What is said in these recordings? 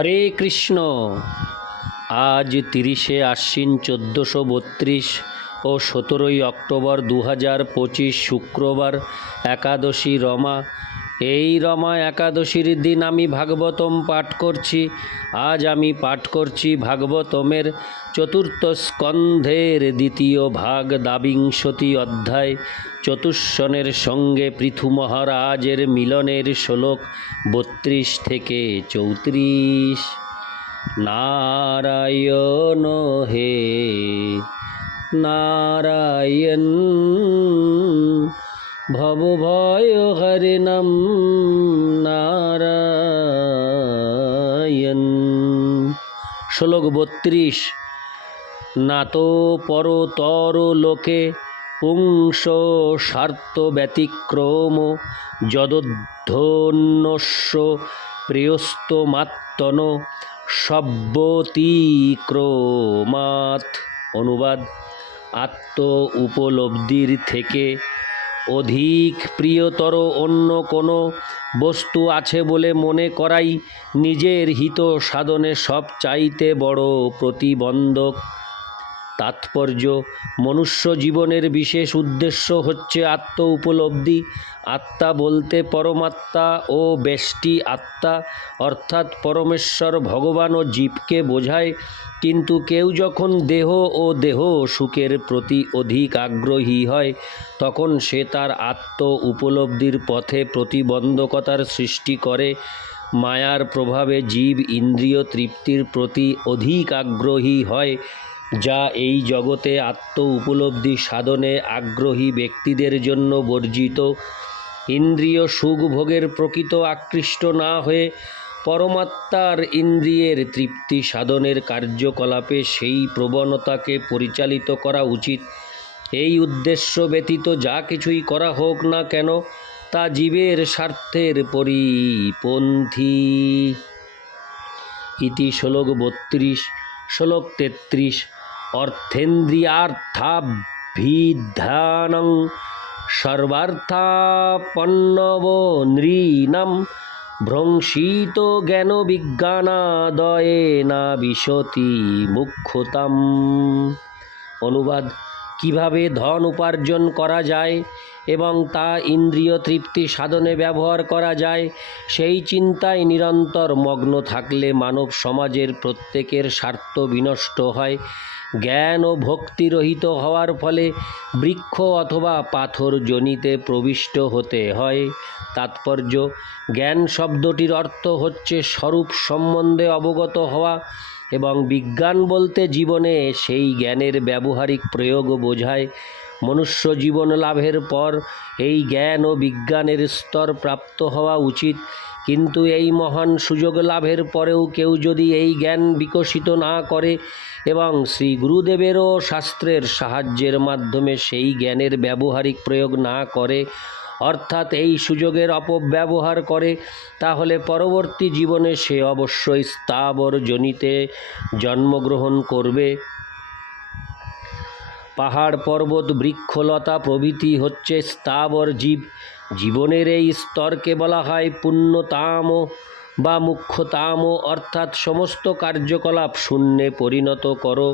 হরে কৃষ্ণ। আজ তিরিশে আশ্বিন চোদ্দোশো বত্রিশ ও সতেরোই অক্টোবর দু হাজার পঁচিশ শুক্রবার একাদশী রমা এই রমা একাদশীর দিন আমি ভাগবতম পাঠ করছি। আজ আমি পাঠ করছি ভাগবতমের চতুর্থ স্কন্ধের দ্বিতীয় ভাগ দাবিংশতি অধ্যায়। চতুষ্ষণের সঙ্গে পৃথু মহারাজের মিলনের শ্লোক বত্রিশ থেকে চৌত্রিশ। নারায়ণ হে, নারায়ণ ভব ভয় হরে নাম নারায়ণ। শ্লোক বত্রিশ না তো পরতর লোকে পুংস স্বার্থ ব্যতিক্রম যদধ্বন্যস্য প্রেয়স্তমাত্তন সব্যতিক্রমাত অনুবাদ, আত্ম উপলব্ধির থেকে অধিক প্রিয়তর অন্য কোনো বস্তু আছে বলে মনে করাই নিজের হিত সাধনে সব চাইতে বড় প্রতিবন্ধক। তাৎপর্য। মনুষ্য জীবনের বিশেষ উদ্দেশ্য হচ্ছে আত্ম উপলব্ধি আত্মা বলতে পরমাত্মা ও বেষ্টি আত্মা, অর্থাৎ পরমেশ্বর ভগবান ও জীবকে বোঝায়। কিন্তু কেউ যখন দেহ ও দেহ সুখের প্রতি অধিক আগ্রহী হয়, তখন সে তার আত্ম উপলব্ধির পথে প্রতিবন্ধকতার সৃষ্টি করে। মায়ার প্রভাবে জীব ইন্দ্রিয় তৃপ্তির প্রতি অধিক আগ্রহী হয়। যা এই জগতে আত্ম উপলব্ধি সাধনে আগ্রহী ব্যক্তিদের জন্য বর্জিত। ইন্দ্রিয় সুখভোগের প্রকৃত আকৃষ্ট না হয়ে পরমাত্মার ইন্দ্রিয়ের তৃপ্তি সাধনের কার্যকলাপে সেই প্রবণতাকে পরিচালিত করা উচিত। এই উদ্দেশ্য ব্যতীত যা কিছুই করা হোক না কেন, তা জীবের স্বার্থের পরিপন্থী। ইতি শ্লোক বত্রিশ, শ্লোক তেত্রিশ অর্থেন্দ্রিয়ার্থাভিধানং সর্বার্থাপন্নব নৃণাম ভ্রংসিত জ্ঞান বিজ্ঞানাদয়ে না বিশতি মুখ্যতাম। অনুবাদ, কীভাবে ধন উপার্জন করা যায় এবং তা ইন্দ্রিয় তৃপ্তি সাধনে ব্যবহার করা যায়, সেই চিন্তায় নিরন্তর মগ্ন থাকলে মানব সমাজের প্রত্যেকের স্বার্থ বিনষ্ট হয়। জ্ঞান ও ভক্তি রহিত হওয়ার ফলে বৃক্ষ অথবা পাথর জনিতে প্রবিষ্ট হতে হয়। তাৎপর্য, জ্ঞান শব্দটির অর্থ হচ্ছে স্বরূপ সম্বন্ধে অবগত হওয়া এবং বিজ্ঞান বলতে জীবনে সেই জ্ঞানের ব্যবহারিক প্রয়োগ বোঝায়। মনুষ্য জীবন লাভের পর এই জ্ঞান ও বিজ্ঞানের স্তর প্রাপ্ত হওয়া উচিত। কিন্তু এই মহান সুযোগ লাভের পরেও কেউ যদি এই জ্ঞান বিকশিত না করে এবং শ্রী গুরুদেবেরও শাস্ত্রের সাহায্যের মাধ্যমে সেই জ্ঞানের ব্যবহারিক প্রয়োগ না করে, অর্থাৎ এই সুযোগের অপব্যবহার করে, তাহলে পরবর্তী জীবনে সে অবশ্যই স্থাবর জনিতে জন্মগ্রহণ করবে। পাহাড় পর্বত বৃক্ষলতা প্রভৃতি হচ্ছে স্থাবর জীব। জীবনের এই স্তরকে বলা হয় পুণ্যতাম বা মুখ্যতাম, অর্থাৎ সমস্ত কার্যকলাপ শূন্যে পরিণত করো।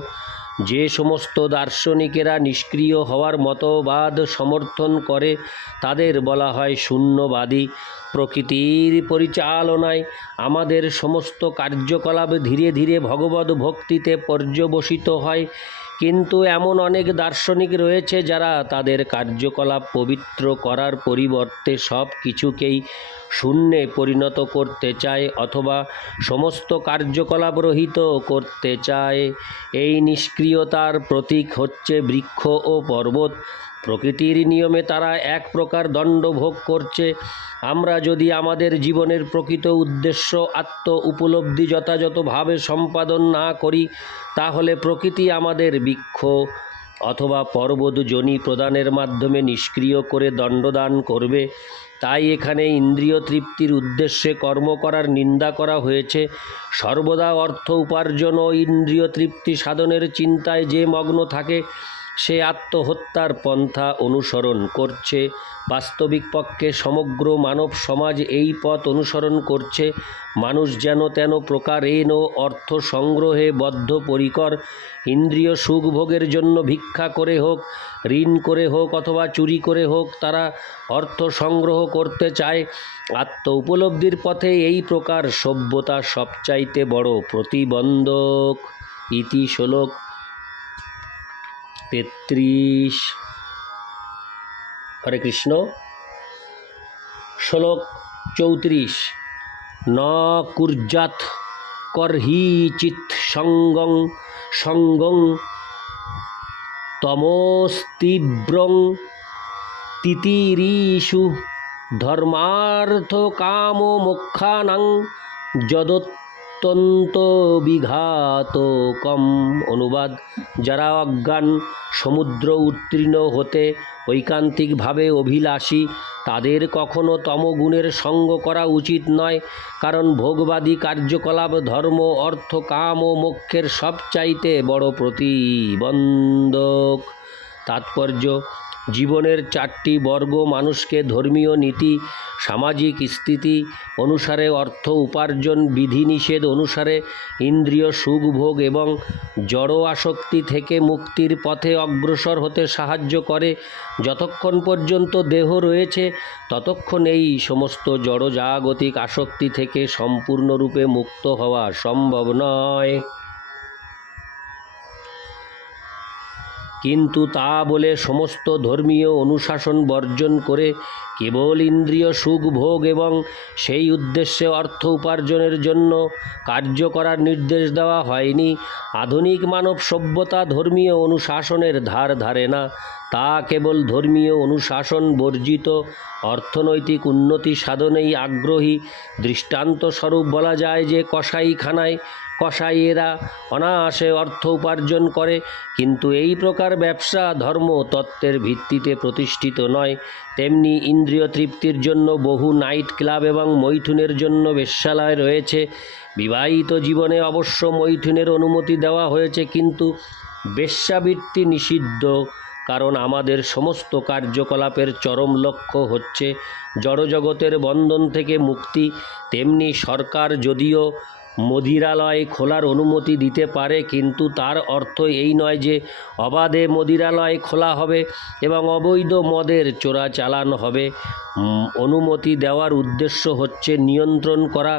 যে সমস্ত দার্শনিকেরা নিষ্ক্রিয় হওয়ার মতবাদ সমর্থন করে, তাদের বলা হয় শূন্যবাদী। প্রকৃতির পরিচালনায় আমাদের সমস্ত কার্যকলাপ ধীরে ধীরে ভগবত ভক্তিতে পর্যবসিত হয়। কিন্তু এমন অনেক দার্শনিক রয়েছে যারা তাদের কার্যকলাপ পবিত্র করার পরিবর্তে সব কিছুকেই শূন্যে পরিণত করতে চায় অথবা সমস্ত কার্যকলাপ রহিত করতে চায়। এই নিষ্ক্রিয়তার প্রতীক হচ্ছে বৃক্ষ ও পর্বত। প্রকৃতির নিয়মে তারা এক প্রকার দণ্ড ভোগ করছে। আমরা যদি আমাদের জীবনের প্রকৃত উদ্দেশ্য আত্ম উপলব্ধি যথাযথভাবে সম্পাদন না করি, তাহলে প্রকৃতি আমাদের বৃক্ষ অথবা পর্বত জনি প্রদানের মাধ্যমে নিষ্ক্রিয় করে দণ্ডদান করবে। তাই এখানে ইন্দ্রিয় তৃপ্তির উদ্দেশ্যে কর্ম করার নিন্দা করা হয়েছে। সর্বদা অর্থ উপার্জন ও ইন্দ্রিয় তৃপ্তি সাধনের চিন্তায় যে মগ্ন থাকে সে আত্মহত্যার পন্থা অনুসরণ করছে। বাস্তবিক পক্ষে সমগ্র মানব সমাজ এই পথ অনুসরণ করছে। মানুষ যেন তেন প্রকারেণ অর্থ সংগ্রহে বদ্ধপরিকর। ইন্দ্রিয় সুখভোগের জন্য ভিক্ষা করে হোক, ঋণ করে হোক অথবা চুরি করে হোক, তারা অর্থ সংগ্রহ করতে চায়। আত্ম উপলব্ধির পথে এই প্রকার সভ্যতা সবচাইতে বড় প্রতিবন্ধক। ইতি শ্লোক তেত্রিশ। হরে কৃষ্ণ। শ্লোক চৌত্রিশ। ন কুর্জাত করহিচিৎ সঙ্গং সঙ্গং তমস্তীব্রং তিতিরিষু ধর্মার্থ কাম মোক্ষানাং যদত্যন্ত বিঘাত কম অনুবাদ। যারা অজ্ঞান, সমুদ্র উত্তীর্ণ হতে ঐকান্তিকভাবে অভিলাষী, তাদের কখনো তমগুণের সঙ্গ করা উচিত নয়, কারণ ভোগবাদী কার্যকলাপ, ধর্ম, অর্থ, কাম ও মোক্ষের সবচাইতে বড় প্রতিবন্ধক। তাৎপর্য জীবনের চারটি বর্গ মানুষকে ধর্মীয় নীতি, সামাজিক স্থিতি অনুসারে অর্থ উপার্জন, বিধিনিষেধ অনুসারে ইন্দ্রিয় সুখভোগ এবং জড় আসক্তি থেকে মুক্তির পথে অগ্রসর হতে সাহায্য করে। যতক্ষণ পর্যন্ত দেহ রয়েছে, ততক্ষণ এই সমস্ত জড়জাগতিক আসক্তি থেকে সম্পূর্ণরূপে মুক্ত হওয়া সম্ভব নয়। কিন্তু তা বলে সমস্ত ধর্মীয় অনুশাসন বর্জন করে কেবল ইন্দ্রিয় সুখ ভোগ এবং সেই উদ্দেশ্যে অর্থ উপার্জনের জন্য কার্য করার নির্দেশ দেওয়া হয়নি। আধুনিক মানব সভ্যতা ধর্মীয় অনুশাসনের ধার ধারে না। তা কেবল ধর্মীয় অনুশাসন বর্জিত, অর্থনৈতিক উন্নতি সাধনেই আগ্রহী। দৃষ্টান্তস্বরূপ বলা যায় যে কসাইখানায় কসাইয়েরা অনায়াসে অর্থ উপার্জন করে, কিন্তু এই প্রকার ব্যবসা ধর্ম তত্ত্বের ভিত্তিতে প্রতিষ্ঠিত নয়। তেমনি ইন্দ্রিয় তৃপ্তির জন্য বহু নাইট ক্লাব এবং মৈথুনের জন্য বেশ্যালয় রয়েছে। বিবাহিত জীবনে অবশ্য মৈথুনের অনুমতি দেওয়া হয়েছে, কিন্তু বেশ্যাবৃত্তি নিষিদ্ধ। কারণ আমাদের সমস্ত কার্যকলাপের চরম লক্ষ্য হচ্ছে জড়জগতের বন্ধন থেকে মুক্তি। তেমনি সরকার যদিও মদিরালয় খোলার অনুমতি দিতে পারে, কিন্তু তার অর্থ এই নয় যে অবাধে মদিরালয় খোলা হবে এবং অবৈধ মদের চোরা চালান হবে। অনুমতি দেওয়ার উদ্দেশ্য হচ্ছে নিয়ন্ত্রণ করা,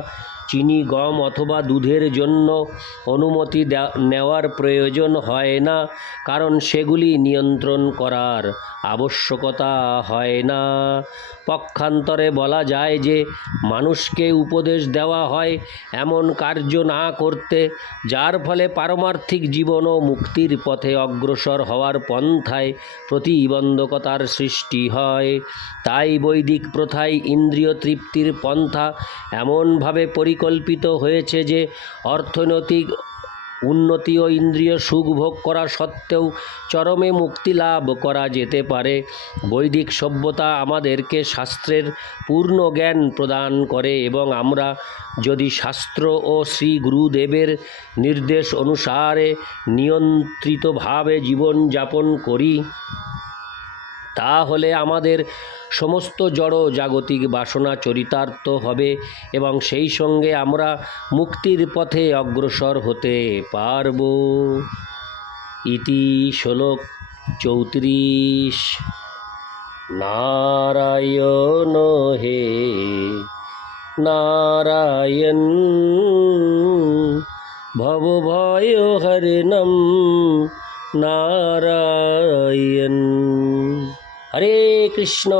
চিনি, গম অথবা দুধের জন্য অনুমতি নেওয়ার প্রয়োজন হয় না, কারণ সেগুলি নিয়ন্ত্রণ করার আবশ্যকতা হয় না। পক্ষান্তরে বলা যায় যে, মানুষকে উপদেশ দেওয়া হয় এমন কার্য না করতে, যার ফলে পারমার্থিক জীবন ও মুক্তির পথে অগ্রসর হওয়ার পন্থায় প্রতিবন্ধকতার সৃষ্টি হয়। তাই বৈদিক প্রথায় ইন্দ্রিয় তৃপ্তির পন্থা এমনভাবে পরিকল্পিত হয়েছে যে অর্থনৈতিক উন্নতি ও ইন্দ্রিয় সুখ ভোগ করা সত্ত্বেও চরমে মুক্তি লাভ করা যেতে পারে। বৈদিক সভ্যতা আমাদেরকে শাস্ত্রের পূর্ণ জ্ঞান প্রদান করে এবং আমরা যদি শাস্ত্র ও শ্রী গুরুদেবের নির্দেশ অনুসারে নিয়ন্ত্রিতভাবে জীবনযাপন করি তাহলে আমাদের সমস্ত জড় জাগতিক বাসনা চরিতার্থ হবে এবং সেই সঙ্গে আমরা মুক্তির পথে অগ্রসর হতে পারব। ইতি শ্লোক চৌত্রিশ। নারায়ণ হে নারায়ণ, ভব ভয় নারায়ণ। হরে কৃষ্ণ।